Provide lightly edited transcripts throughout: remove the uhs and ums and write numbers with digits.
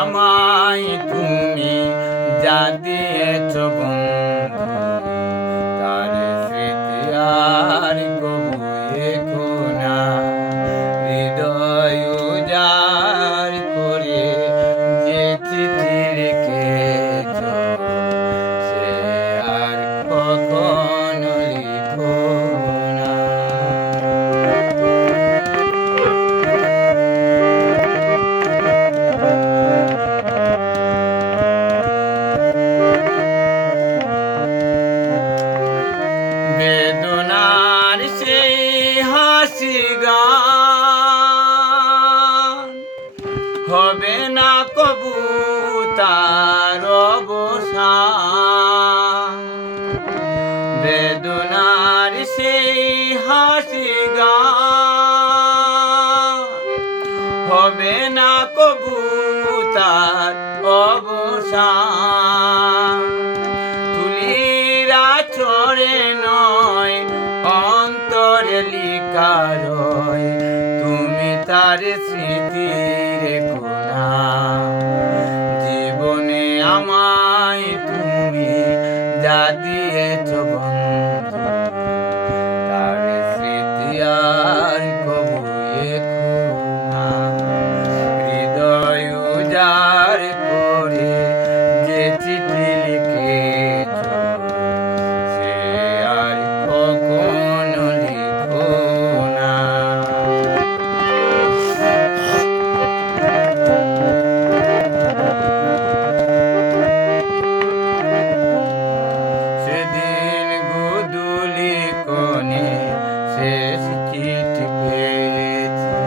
আমায় তুমি যা দিয়েছ বন্ধু, তার স্মৃতি আর কবু এখো না। হৃদয় উজাড় করে যে চিঠি লিখেছ, সে আর কখনো লিখো না। বেদনার সেই হাসি গান হবে না কবু তার অবসান। বেদনার সেই হাসি গান হবে না কবু তার অবসান। তুলিরা চরে নয় অন্তরে লিখা রয়, তুমি তার স্মৃতি রেখো না। জীবনে আমায় তুমি যা দিয়েছ বন্ধু, তার স্মৃতি আর কবু এখো না। হৃদয় উজাড় করে যে চিঠি লিখেছ, সে আর কখনো লিখো না। সেদিন গোধূলি কোণে শেষ চিঠি পেয়েছি,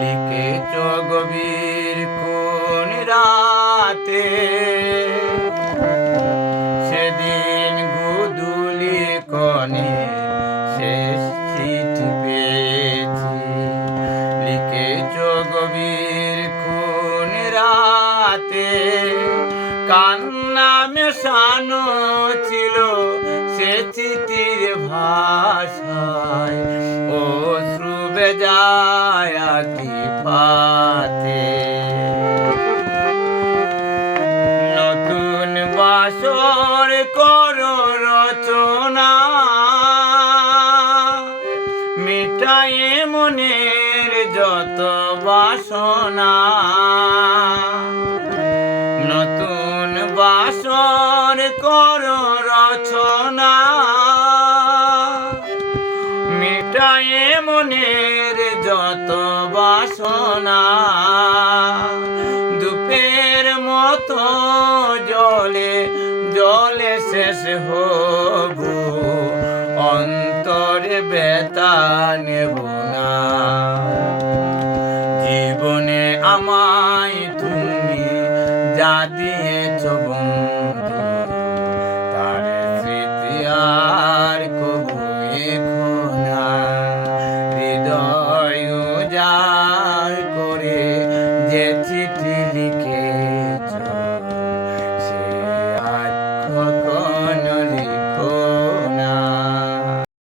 লিখেছ গভীর কোন রাতে। সেদিন গোধূলি কোণে শেষ চিঠি পেয়েছি, লিখেছ গভীর কোন রাতে। কান্না মেশানো ছিল সে চিঠির ভাষায়, অশ্রু বেজায় আঁকি পাতে। নতুন বাসর করো রচনা, মিটায়ে মনের যত বাসনা। নতুন বাসর করো রচনা, মিটায়ে মনের যত বাসনা। ধূপের মতো জলে জলে শেষ হবু, অন্তরে ব্যথা নেব না। জীবনে আমায় তুমি যা দিয়ে